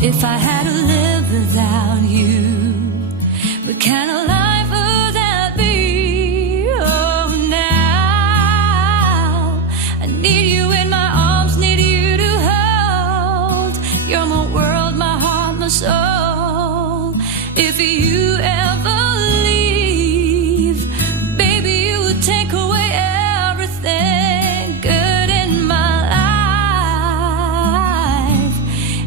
if I had to live without you? What kind of life would that be? Oh, now I need you in my arms, need you to hold. You're my world, my heart, my soul. If you ever leave, baby, you would take away everything good in my life.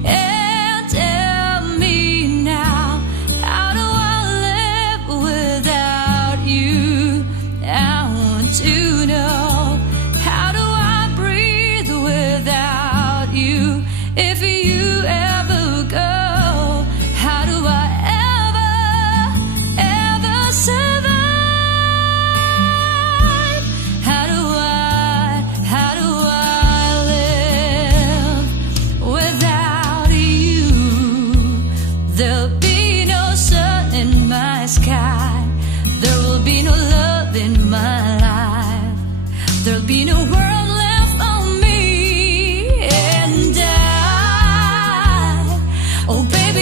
And tell me now, how do I live without you? I want to know, how do I breathe without you? If you ever go, how do I ever survive? How do I live without you? There'll be no sun in my sky. There will be no love in my life. There'll be no world left for me. And I, oh baby,